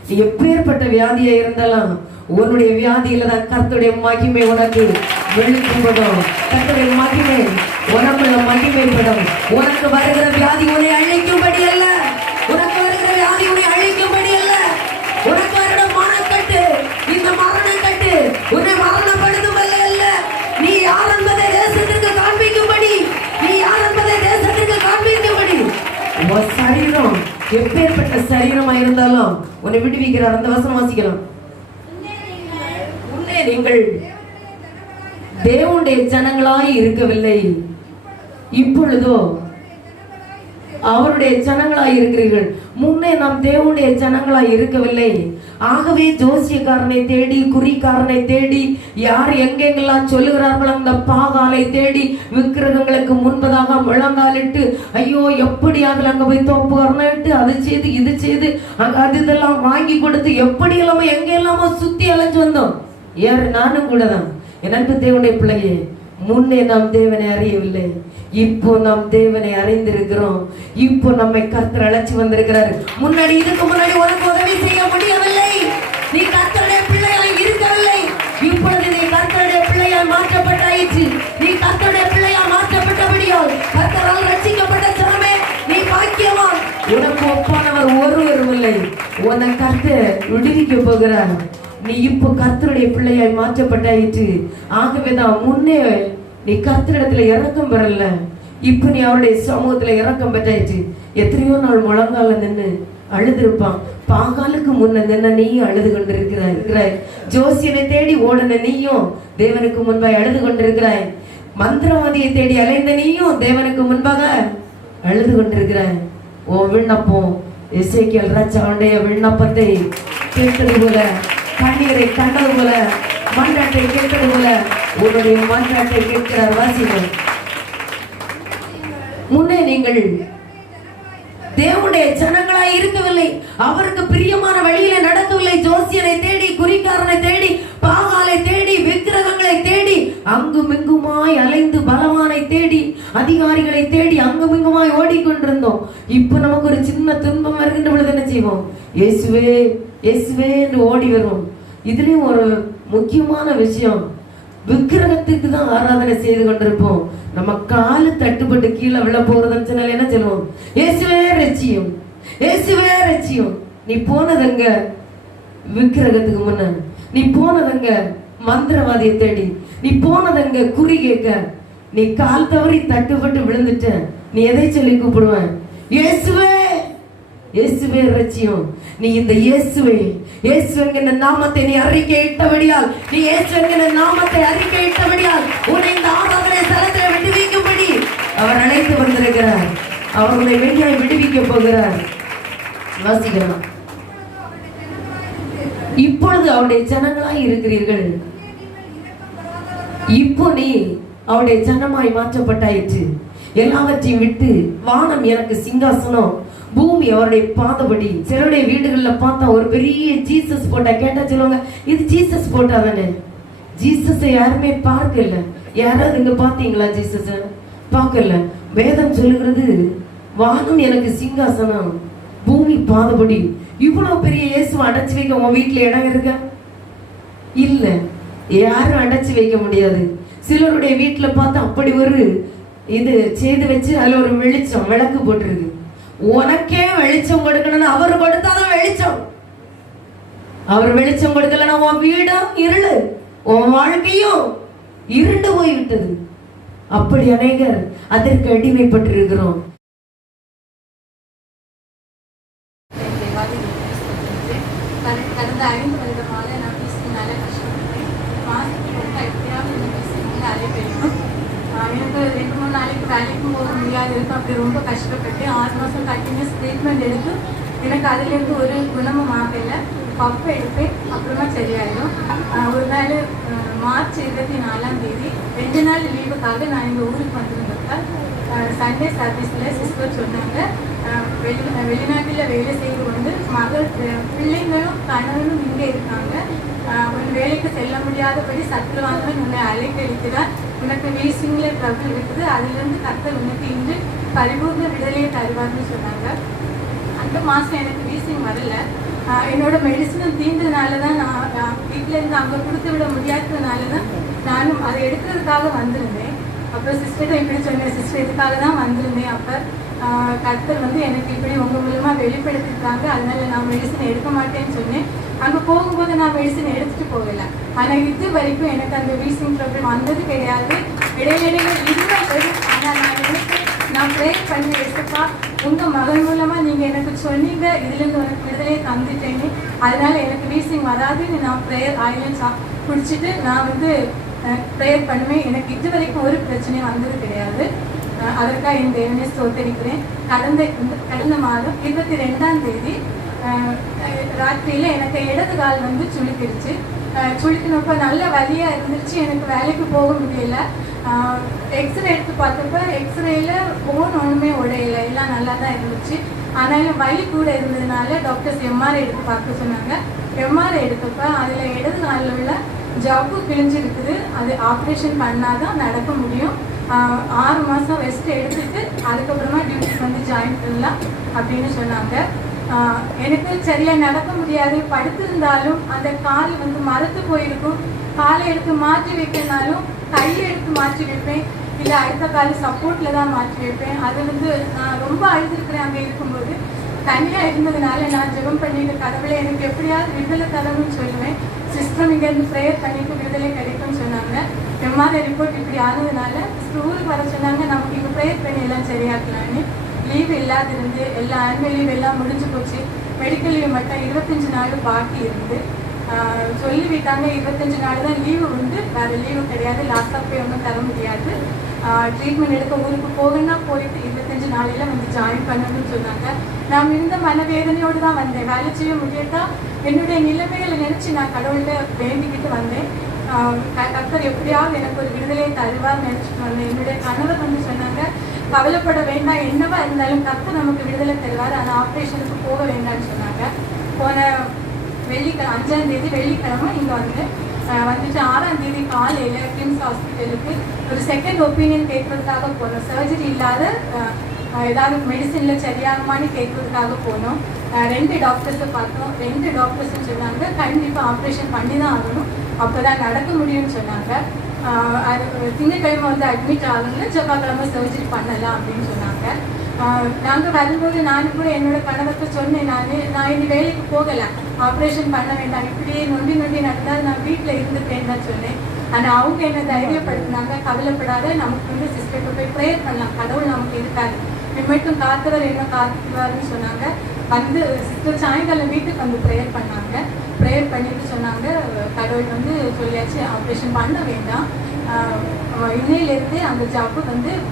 நீ எப்பேற்பட்ட வியாதியா இருந்தாலும் உன்னுடைய வியாதியில தான் கர்த்தருடைய மகிமை உனக்கு வெளிப்படும். கர்த்தருடைய மகிமை உனக்குள்ள மகிமைப்படும். உனக்கு வருகிற வியாதி உன்னை அழிக்கும்படி அல்ல, உனக்கு வருகிற வியாதி உன்னை அழிக்கும்படி அல்ல. உனக்கு வருகிற மரணக்கட்டு, இந்த மரணக்கட்டு உன்னை மரணப்படுத்தும் அல்ல. நீ யார் என்பதை தேசத்திற்கு காண்பிக்கும்படி, நீ யார் என்பதை தேசத்திற்கு காண்பிக்கும்படி உன் சரீரம் எப்பேற்பட்ட சரீரமா இருந்தாலும் உன்னை விடுவிக்கிறார். அந்த வசனம் வாசிக்கலாம். முன்னே நீங்கள் தேவனுடைய ஜனங்களாய் இருக்கவில்லை, இப்பொழுதோ அவருடைய ஜனங்களாய் இருக்கிறீர்கள். முன்னே நாம் தேவனுடைய ஜனங்களாய் இருக்கவில்லை. ஆகவே ஜோசியக்காரனை தேடி, குறிக்காரனை தேடி, யார் எங்கெங்கெல்லாம் சொல்லுகிறார்களோ அந்த பாகாலை தேடி விக்கிரகங்களுக்கு முன்பதாக முழங்காலிட்டு, ஐயோ எப்படியாக அங்க போய் தோப்புகாரனிட்டு அது செய்து இது செய்து அது இதெல்லாம் வாங்கி கொடுத்து எப்படி இல்லாம எங்க இல்லாம சுத்தி அலைஞ்சு வந்தோம். யாரு? நானும் கூட தான். எனக்கு தேவனுடைய பிள்ளையே, முன்னே நாம் தேவனை அறியவில்லை, இப்போ நாம் தேவனை அறிந்திருக்கிறோம். இப்போ நம்மை கர்த்தர் அழைச்சி வந்திருக்கிறார். முன்னாடி இதுக்கு முன்னாடி உனக்கு உதவி செய்ய முடியவில்லை, நீ கர்த்தருடைய பிள்ளையாய் இருக்கவில்லை. இப்பொழுது நீ கர்த்தருடைய பிள்ளையாய் மாற்றப்பட்டாயிற்று. நீ கர்த்தருடைய பிள்ளையாய் மாற்றப்பட்டபடியால் கர்த்தரால் ரட்சிக்கப்பட்ட ஜனமே நீ பாக்கியவான். உனக்கு ஒப்பானவர் ஒருவரும் இல்லை. உன்னை கர்த்தர் விடுவிக்க போகிறார். நீ இப்போ கர்த்தருடைய பிள்ளையாய் மாற்றப்பட்டாயிற்று. ஆகவேதான் முன்னே நீ கர்த்தரிடத்துல இறக்கம் பெறல, இப்ப நீ அவருடைய சமூகத்துல இறக்கம் பெற்றாயிற்று. எத்தனையோ நாள் முழங்கால நின்று அழுதுருப்பான். பாகாலுக்கு முன்ன நின்ன நீயும் அழுது கொண்டிருக்கிறாய். ஜோசியனை தேடி ஓடின நீயும் தேவனுக்கு முன்பாக அழுது கொண்டிருக்கிறாய். மந்திரவாதியை தேடி அலைந்த நீயும் தேவனுக்கு முன்பாக அழுது கொண்டிருக்கிறாய். ஓ விண்ணப்பம் எசேக்கியேல் ராஜாவுடைய விண்ணப்பத்தை கேட்டது போல, கண்ணீரை கண்டது போல, மன்றாட்டை கேட்டது போல உன்னுடைய மன்றாட்டை கேட்கிறார். வாசிகள். முன்னே நீங்கள் தேவனுடைய ஜனங்களாய் இருக்கவில்லை, அவருக்கு பிரியமான வழியில நடக்கவில்லை. ஜோசியனை தேடி, குறிக்காரனை தேடி, பாகாலை தேடி, விக்கிரகங்களை தேடி, அங்குமிங்குமாய் அலைந்து பலவானை தேடி, அதிகாரிகளை தேடி அங்குமிங்குமாய் ஓடிக்கொண்டிருந்தோம். இப்ப நமக்கு ஒரு சின்ன துன்பம் வருகின்ற பொழுது என்ன செய்வோம்? இயேசுவே இயேசுவே என்று ஓடி வருவோம். இதுலயும் ஒரு முக்கியமான விஷயம், விக்கிரகத்துக்கு தான் ஆராதனை செய்து கொண்டிருப்போம். நம்ம காலு தட்டுப்பட்டு கீழே விழ போறதுன்னு சொன்னால என்ன சொல்லுவோம்? இயேசுவே ரட்சியும், இயேசுவே ரட்சியும். நீ போனதங்க விக்கிரகத்துக்கு முன்ன, நீ போனதங்க மந்திரவாதியை தேடி, நீ போனதங்க குறி கேட்க. நீ கால் தவறி தட்டுப்பட்டு விழுந்துட்ட, நீ எதை சொல்லி கூப்பிடுவேன்? இயேசுவே இயேசுவே ரட்சியும். நீ இந்த இயேசுவே இயேசுவின் நாமத்தை நீ அறிக்கையிட்டபடியால், நீ இயேசுவின் நாமத்தை அறிக்கையிட்டபடியால் உன்னை இந்த ஆராதனை தலத்தை விடுவிக்கும்படி அவர் அழைத்து வந்திருக்கிறார். அவர் உன்னை வெளியாய் விடுவிக்க போகிறார். வாசிக்கலாம். இப்பொழுது அவருடைய ஜனங்களாய் இருக்கிறீர்கள், இப்போ நீ அவருடைய ஜனமாய் மாற்றப்பட்டாயிற்று. எல்லாவற்றையும் விட்டு, வானம் எனக்கு சிங்காசனம், பூமி அவருடைய பாதபடி. சிலருடைய வீடுகள்ல பார்த்தா ஒரு பெரிய ஜீசஸ் போட்டா கேட்டா சொல்லுவாங்க, இது ஜீசஸ் போட்டா தானே. ஜீசஸை யாருமே பார்க்கல. யாராவது இங்க பாத்தீங்களா? ஜீசஸ பார்க்கல. வேதம் சொல்லுகிறது, வானம் எனக்கு சிங்காசனம், பூமி பாதபடி. இவ்வளவு பெரிய இயேசுவை அடைச்சு வைக்க உன் வீட்டுல இடம் இருக்க? இல்ல, யாரும் அடைச்சு வைக்க முடியாது. சிலருடைய வீட்டுல பார்த்தா அப்படி ஒரு இது செய்து வச்சு அதுல ஒரு வெளிச்சம், விளக்கு போட்டிருக்கு. உனக்கே வெளிச்சம் கொடுக்கணும்னு அவர் கொடுத்தாதான் வெளிச்சம். அவர் வெளிச்சம் கொடுக்கலன்னா உன் வீடும் இருளு, உன் வாழ்க்கையும் இருண்டு போய்விட்டது. அப்படி அநேகர் அதற்கு அடிமைப்பட்டிருக்கிறோம். கடந்த 5 வருடமாக நான் வீசினால கஷ்டப்பட்டேன். மாதத்துக்கு ரொம்ப எப்படியாவது இந்த வீசினால அலைப்பெய்யும். எனக்கு 2-3 நாளைக்கு வேலைக்கும் போக முடியாது இருக்கும். அப்படி ரொம்ப கஷ்டப்பட்டு 6 மாதம் கண்டினியூஸ் ட்ரீட்மெண்ட் எடுத்து எனக்கு அதுலேருந்து ஒரு குணமும் ஆகலை. பப்பு எடுப்பேன், அப்புறமா சரியாயிடும். ஒரு நாள் மார்ச் 24ஆம் தேதி 2 நாள் லீவுக்காக நான் எங்கள் ஊருக்கு வந்திருந்தப்ப சண்டே சர்வீஸில் சிஸ்டர் சொன்னாங்க, வெளிநாட்டில் வேலை செய்து கொண்டு பிள்ளைங்களும் கணவனும் இங்கே இருக்காங்க, உன் வேலைக்கு செல்ல முடியாதபடி சத்துருவாங்க உன்னை அலைக்கழிக்கிறார், உனக்கு வீசிங்கில் ட்ரபிள் இருக்குது, அதிலிருந்து கர்த்தர் உனக்கு இன்று பரிபூர்ண விடுதலையை தருவார்னு சொன்னாங்க. அந்த மாதம் எனக்கு வீசிங் வரல. என்னோட மெடிசனும் தீர்ந்ததுனால தான் நான் வீட்டிலேருந்து அங்கே கொடுத்து விட முடியாததுனால தான் நானும் அதை எடுக்கிறதுக்காக வந்திருந்தேன். அப்போ சிஸ்டர்கிட்ட இப்படி சொன்னேன், சிஸ்டர் இதுக்காக தான் வந்திருந்தேன். அப்போ கர்த்தர் எனக்கு இப்படி உங்கள் மூலமாக வெளிப்படுத்திருக்காங்க, அதனால நான் மெடிசன் எடுக்க மாட்டேன்னு சொன்னேன். அங்கே போகும்போது நான் மெடிசன் எடுத்துகிட்டு போகலை. ஆனால் இது வரைக்கும் எனக்கு அந்த வீசிங் ப்ராப்ளம் வந்தது கிடையாது. இடையிடையில இதுதான் வரும். ஆனால் நான் ப்ரே பண்ணி எடுத்துப்பா, உங்கள் மகன் மூலமாக நீங்கள் எனக்கு சொன்னீங்க, இதுலேருந்து உனக்கு விடுதலையை தந்துட்டேன்னு, அதனால எனக்கு வீசிங் வராதுன்னு நான் ப்ரேயர் ஆயிலும் குடிச்சிட்டு நான் ப்ரேயர் பண்ணுவேன். எனக்கு இது வரைக்கும் ஒரு பிரச்சனையும் வந்தது கிடையாது. அதற்காக என் தேவனை ஸ்தோத்தரிக்கிறேன். கடந்த மாதம் 22ஆம் தேதி ராத்திரியில் எனக்கு இடது கால் சுளுக்கிடுச்சு. சுளுக்கினப்போ நல்ல வலியாக இருந்துச்சு. எனக்கு வேலைக்கு போக முடியல. எக்ஸ்ரே எடுத்து பார்த்தப்ப எக்ஸ்ரேயில் போன் ஒன்றுமே உடையலை, எல்லாம் நல்லா தான் இருந்துச்சு. ஆனாலும் வலி கூட இருந்ததுனால டாக்டர்ஸ் எம்ஆர்ஐ எடுத்து பார்க்க சொன்னாங்க. எம்ஆர்ஐ எடுத்தப்ப அதில் இடது காலில் உள்ள ஜவ்வு கிழிஞ்சிருக்குது, அது ஆப்ரேஷன் பண்ணாதான் நடக்க முடியும். 6 மாதம் ரெஸ்ட் எடுத்துட்டு அதுக்கப்புறமா டியூட்டிக்கு ஜாயின் பண்ணலாம் அப்படின்னு சொன்னாங்க. எனக்கு சரியாக நடக்க முடியாது. படுத்திருந்தாலும் அந்த கால் மரத்து போயிருக்கும். காலை எடுத்து மாற்றி வைக்கனாலும் கையை எடுத்து மாற்றி வைப்பேன், இல்லை அடுத்த கால் சப்போர்ட்டில் தான் மாற்றி வைப்பேன். அது நான் ரொம்ப அழுதுருக்கிறேன். அங்கே இருக்கும்போது தனியாக இருந்ததுனால நான் ஜெபம் பண்ணிட்டு கடவுளை எனக்கு எப்படியாவது விடுதலை தரணும்னு சொல்லுவேன். சிஸ்டம் இங்கேருந்து ப்ரேயர் பண்ணிட்டு விடுதலை கிடைக்கும்னு சொன்னாங்க. எம்ஆர்ஐ ரிப்போர்ட் இப்படி ஆனதுனால ஊருக்கு வர சொன்னாங்க, நமக்கு இங்கே ப்ரேயர் பண்ணி எல்லாம் சரியாக்கலான்னு. லீவு இல்லாதிருந்து எல்லா ஆனுவல் லீவ் எல்லாம் முடிஞ்சு போச்சு. மெடிக்கல் லீவ் மட்டும் 25 நாள் பாக்கி இருந்து சொல்லிவிட்டாங்க. 25 நாள் தான் லீவு உண்டு, வேறு லீவு கிடையாது. லாஸ்ட்டாக போய் ஒன்றும் தர முடியாது. ட்ரீட்மெண்ட் எடுக்க ஊருக்கு போகணும்னா போயிட்டு 25 நாளையில் ஜாயின் பண்ணணும்னு சொன்னாங்க. நான் இந்த மனவேதனையோடு தான் வந்தேன். வேலை செய்ய முடியாட்டா என்னுடைய நிலைமைகளை நினச்சி நான் கடவுள்கிட்ட வேண்டிக்கிட்டு வந்தேன். கர்த்தர் எப்படியாவது எனக்கு ஒரு விடுதலையை தருவார் நினச்சிட்டு வந்தேன். என்னுடைய கணவர் சொன்னாங்க, கவலைப்பட வேண்டாம், என்னவா இருந்தாலும் கர்த்தர் நமக்கு விடுதலை தருவார், ஆனால் ஆப்ரேஷனுக்கு போக வேண்டாம்னு சொன்னாங்க. போன வெள்ளிக்கிழமை 5ஆம் தேதி வெள்ளிக்கிழமை இங்கே வந்துட்டு 6ஆம் தேதி காலையில் கிம்ஸ் ஹாஸ்பிட்டலுக்கு ஒரு செகண்ட் ஒப்பீனியன் கேட்கறதுக்காக போனோம். சர்ஜரி இல்லாத ஏதாவது மெடிசனில் சரியாகுமான்னு கேட்கறதுக்காக போனோம். 2 டாக்டர்ஸை பார்த்தோம். 2 டாக்டர்ஸும் சொன்னாங்க, கண்டிப்பாக ஆப்ரேஷன் பண்ணி தான் ஆகணும், அப்போ தான் நடக்க முடியும்னு சொன்னாங்க. திங்கட்கிழமை அட்மிட் ஆகுங்க, செவ்வாய்க்கிழமை சர்ஜரி பண்ணலாம் அப்படின்னு சொன்னாங்க. நாங்கள் வரும்போது நானும் கூட என்னோட கணவருக்கு சொன்னேன், நான் இனி வேலைக்கு போகலை, ஆப்ரேஷன் பண்ண வேண்டாம், இப்படியே நொண்டி நடந்தால் நான் வீட்டில் இருந்துட்டேன்னு தான் சொன்னேன். ஆனால் அவங்க என்னை தைரியப்படுத்தினாங்க, கவலைப்படாத, நமக்கு சிஸ்டருக்கு போய் ப்ரேயர் பண்ணலாம், கடவுள் நமக்கு இருக்காரு, இனிமேட்டும் காத்தவர் என்ன காத்துவாருன்னு சொன்னாங்க. சிஸ்டர் சாயங்காலம் வீட்டுக்கு ப்ரேயர் பண்ணாங்க. ப்ரேயர் பண்ணிட்டு சொன்னாங்க, கடவுள் சொல்லியாச்சு, ஆப்ரேஷன் பண்ண வேண்டாம், இன்னையிலேருந்து அந்த ஜாப்பு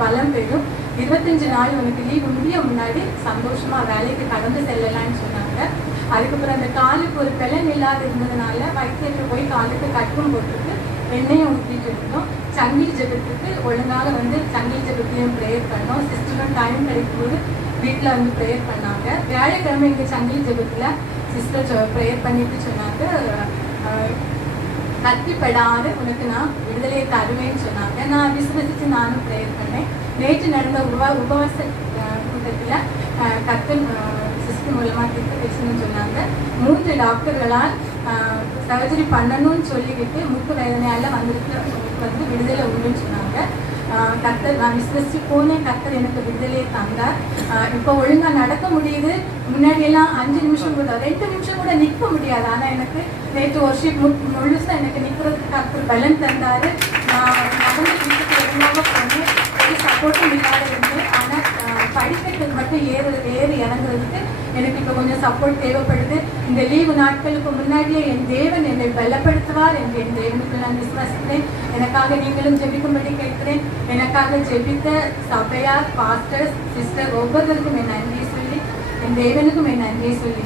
பலம் பெறும், 25 நாள் உனக்கு லீவு முடிய முன்னாடி சந்தோஷமாக வேலைக்கு கடந்து செல்லலான்னு சொன்னாங்க. அதுக்கப்புறம் அந்த காலுக்கு ஒரு பலன் இல்லாத இருந்ததுனால வைத்தியத்தை போய் காலுக்கு கட்டும் போட்டுட்டு எண்ணெயும் ஊற்றிட்டு இருந்தோம். சங்கிலி ஜபத்துக்கு ஒழுங்காக சங்கிலி ஜபத்தையும் ப்ரேயர் பண்ணோம். சிஸ்டரும் டைம் கிடைக்கும்போது வீட்டில் ப்ரேயர் பண்ணாங்க. வியாழக்கிழமை இங்கே சங்கிலி ஜபத்தில் சிஸ்டர் ப்ரேயர் பண்ணிட்டு சொன்னாங்க, கத்திப்படாத உனக்கு நான் விடுதலையை தருவேன்னு சொன்னாங்க. நான் விசுவசித்து நானும் ப்ரேயர் பண்ணேன். நேற்று நடந்த உபவாச கூட்டத்தில் கத்தன் சிஸ்டர் மூலமாக தீர்க்க பேசணும்னு சொன்னாங்க. 3 டாக்டர்களால் சர்ஜரி பண்ணணும்னு சொல்லிவிட்டு மூக்கு வேதனையால் விடுதலை உண்டுன்னு சொன்னாங்க. கர்த்தர் நான் விசுவசிச்சு போனேன். கர்த்தர் எனக்கு விடுதலையை தந்தார். இப்போ ஒழுங்கா நடக்க முடியுது. முன்னாடி எல்லாம் 5 நிமிஷம் கூட 2 நிமிஷம் கூட நிற்க முடியாது. ஆனால் எனக்கு நேற்று ஒர்ஷிப் முழுசா எனக்கு நிற்கிறதுக்கு கர்த்தர் பலன் தந்தாரு. நான் நடந்து வீட்டுக்கு ஒழுங்காக போனேன். ஒரு சப்போர்ட்டும் இல்லாத இருந்து. ஆனால் படிக்கிறதுக்கு மட்டும் ஏறி இறங்குறதுக்கு எனக்கு இப்போ கொஞ்சம் சப்போர்ட் தேவைப்படுது. இந்த லீவு நாட்களுக்கு முன்னாடியே என் தேவன் என்னை பலப்படுத்துவார் என்று என் தேவனுக்கு நான் விசுவாசிக்கிறேன். எனக்காக நீங்களும் ஜெபிக்கும்படி கேட்கிறேன். எனக்காக ஜெபித்த சபையார், பாஸ்டர்ஸ், சிஸ்டர் ஒவ்வொருவருக்கும் என் நன்றியை சொல்லி, என் தேவனுக்கும் என் நன்றியை சொல்லி